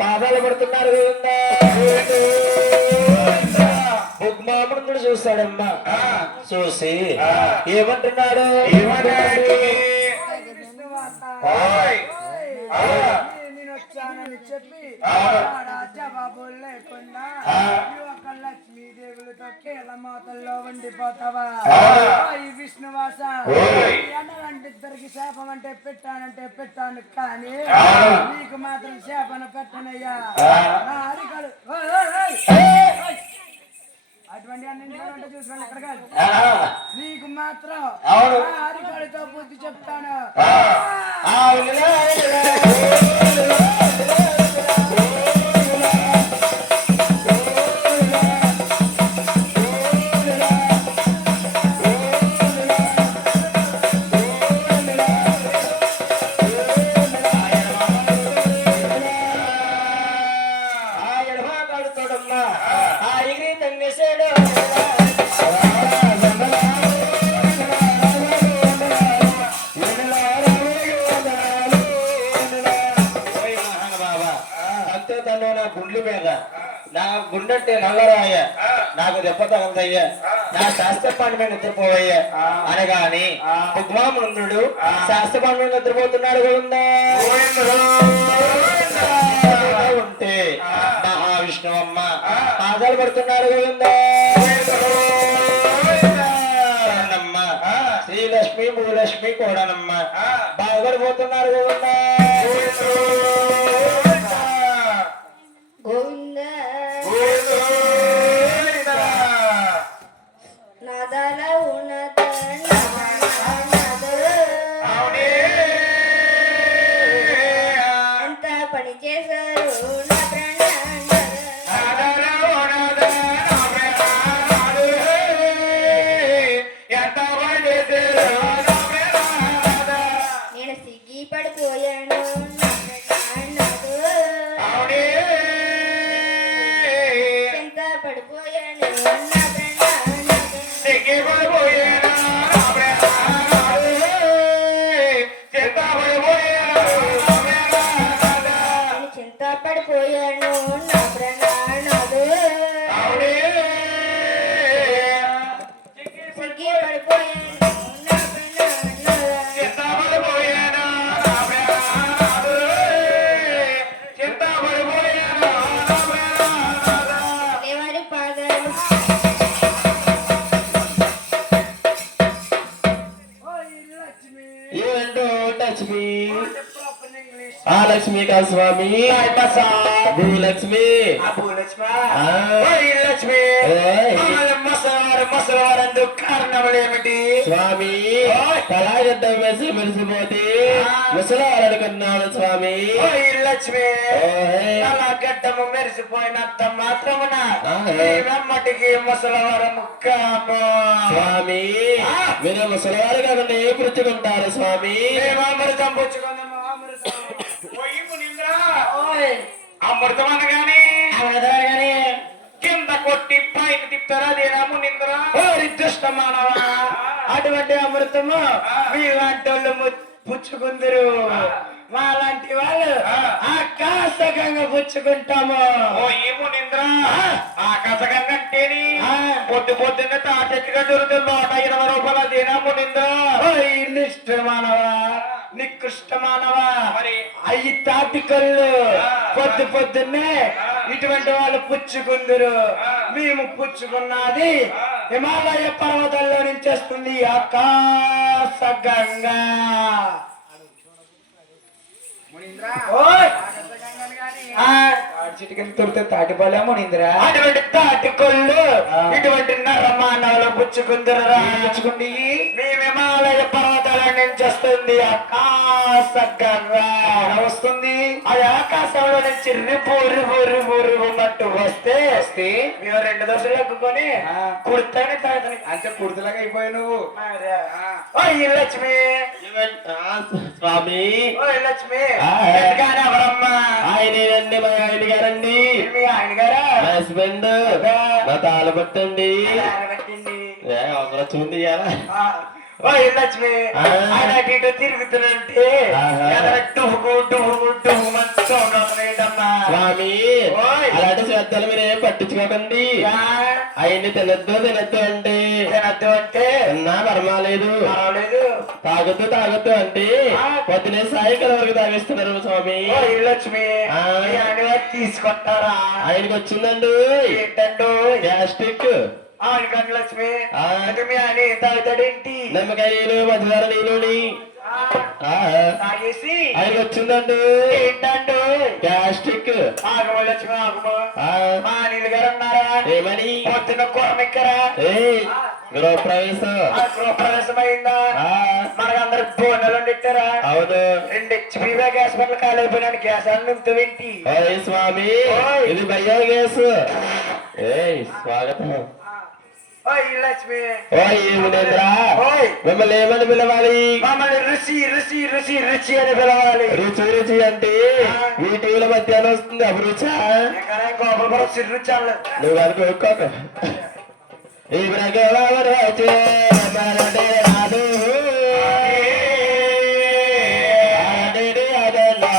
పాదాలు పడుతున్నారు బుగ్మాముడు చూస్తాడమ్మా చూసి ఏమంటున్నాడు నేను వచ్చానని చెప్పి జవాబులు లేకుండా ఒక లక్ష్మీదేవులతో కేలమాతల్లో ఉండిపోతావా ఈ విష్ణువాస అన్నలంటే ఇద్దరికి శాపం అంటే పెట్టానంటే పెట్టాను కానీ నీకు మాత్రం శాపన పెట్టనయ్యా నా అరికలు అటువంటి అన్ని చూసుకోండి ఎక్కడ కాదు నీకు మాత్రం అరికలతో బుద్ధి చెప్తాను నా గుండంటే నల్లరాయ నాకు దెబ్బ తగలదయ్యా నా శాస్త్రపాండి మీద నిద్రపోవయ్యా అనగాని బుగ్మామునుడు శాస్త్రపాండి మీద నిద్రపోతున్నాడు ఉంటే మహావిష్ణువమ్మ పాదాలు పడుతున్నాడు గోవిందమ్మ శ్రీలక్ష్మి భూలక్ష్మి కూడానమ్మ బాధపడిపోతున్నారు గోవింద నాదాల ఉన్నత ఎంత పని చేశారు నా నేను సిగ్గి పడిపోయాను పడిపోయాను నా ప్రాణాలు సిగ్గి పడిపోయాను నా దేవారి పాదాలు లక్ష్మి లక్ష్మి కా స్వామి భూలక్ష్మి లక్ష్మి మసలవారందుకు కారణములు ఏమిటి స్వామి కళాగడ్డ వేసి మెరిసిపోతే ముసలవారనుకున్నాడు స్వామి లక్ష్మి కళాగడ్డము మెరిసిపోయినంత మాత్రమున వెమ్మటికి ముసలవారము కాము స్వామి మీరు ముసలవారు కాకుండా ఏ పుచ్చుకుంటారు స్వామి అమృతం పుచ్చుకుందాము అమృతం అనగానే కింద కొట్టి పైన తిప్పారా దేనాము నిందరా దుష్ట మానవ అటువంటి అమృతము మీలాంటి వాళ్ళు పుచ్చుకుందరు మాలాంటి వాళ్ళు ఆకాశగంగా పుచ్చుకుంటాము ఏమో నింద్ర ఆకాశగంగా అంటేని పొద్దు పొద్దున్న తాటెట్టుగా దొరుకుతుంది 120 రూపాయల దేనాము నింద్ర నిష్ఠ మానవ నికృష్ట మానవ మరి అయ్యి తాటికల్లు పొద్దు పొద్దున్నే ఇటువంటి వాళ్ళు పుచ్చుకుందరు మేము పుచ్చుకున్నది హిమాలయ పర్వతాల్లో నుంచి వస్తుంది ఆకాశ గంగా చిటికలు తొడితే తాటిపోలేము నిందిరా అటువంటి తాటికొల్లు ఇటువంటి నరమానవులు పుచ్చుకుందరా పుచ్చుకుండి మేము హిమాలయ పర్వతాల నుంచి వస్తుంది ఆకాశ గంగా వస్తుంది అది ఆకాశంలో నుంచి రిపూరిపూరిపూరిపూరిపూరిమట్టు వస్తే మేము 2 దోశలు ఎక్కుకొని కుర్తానే తాగుతాను అంటే కుర్తలాగా అయిపోయావు నువ్వు లక్ష్మి స్వామి లక్ష్మి ఎవరమ్మా ఆయనండి మా ఆయన గారండి మీ ఆయన గారా హస్బెండ్ నా తాళ పట్టండి ఒకరు చూంది ఓ లక్ష్మి ఆయన అటు ఇటు తిరుగుతున్నంటే డుహు మంచిగా గమనేటమ్మా స్వామి ఓయ్. అలాంటి శ్రద్ధలు మీరు ఏం పట్టించుకోకండి ఆయన్ని తినద్దు అంటే తినద్దు అంటే తిన్నా పర్వాలేదు పర్వాలేదు. తాగొద్దు అంటే పొద్దునే సాయంకాలం వరకు తాగిస్తున్నారు స్వామి ఓ లక్ష్మి ఆ. మీ ఆయన తీసుకుంటారా ఆయనకి వచ్చిందండి ఏంటంటో గ్యాస్ట్రిక్ అవును కానీ లక్ష్మి ఆ. అంటే మీ ఆయన ఏం తాగుతాడేంటి నిమ్మకాయ నీళ్ళు మధ్యధార నీళ్ళుని తాగేసి ఆయనకి వచ్చిందండి ఏంటంటో గ్యాస్ట్రిక్ ఆగమ లక్ష్మి ఆగమ ఆ, మా అనిల్ గారు ఉన్నారా ఏమని పొద్దున్న కూరమెక్కరా గృహప్రవేశం గృహప్రవేశం అయిందా ఆ, మనకు అందరికి బోనాలు పెట్టారా అవును 2 HP గ్యాస్ బండ్లు ఖాళీ అయిపోయినాడు గ్యాస్ అన్ని నింపుతావేంటి ఓయ్ స్వామి ఓయ్. ఇది భయ్యా గ్యాస్ ఏయ్ స్వాగతం ఓయ్ లక్ష్మి ఓయ్ ఏమునేంద్రా ఓయ్ మిమ్మల్ని ఏమని పిలవాలి మమ్మల్ని రుచి రుచి రుచి రుచి అని పిలవాలి రుచి అంటే ఈ టీవీల మధ్యాహ్నం వస్తుంది అభిరుచా ఇంకా గోపాలపురం సిర్రు చాలు నువ్వు అనుకోక ఈ ప్రగవాడు వచ్చే మరడే రాదు ఆడేడి అదన్నా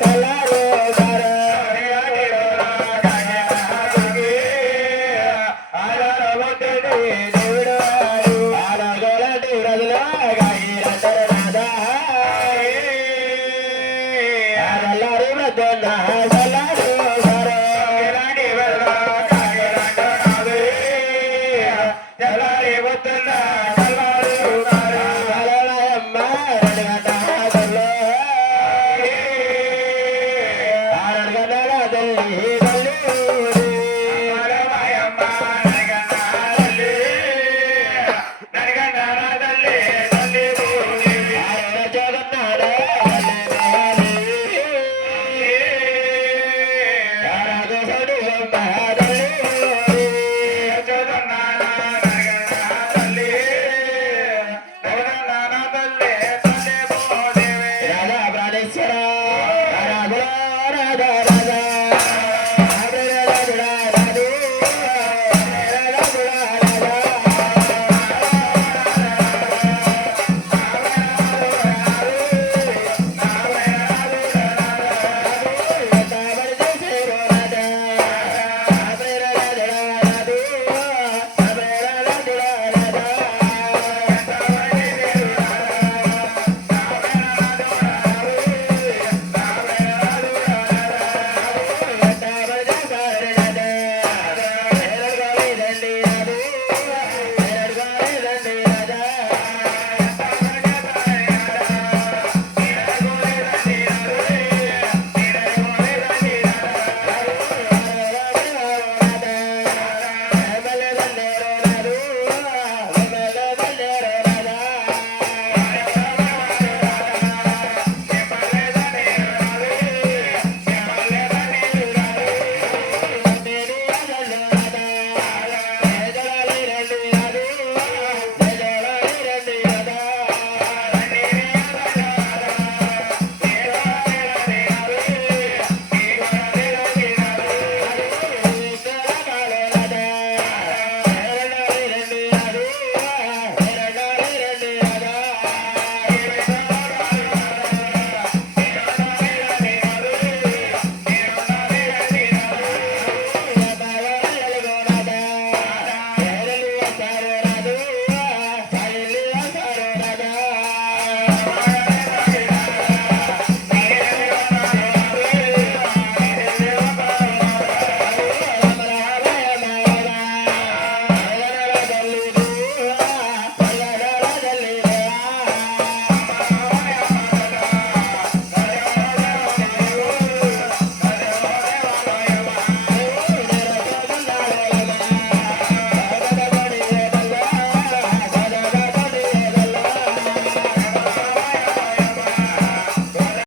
సలారు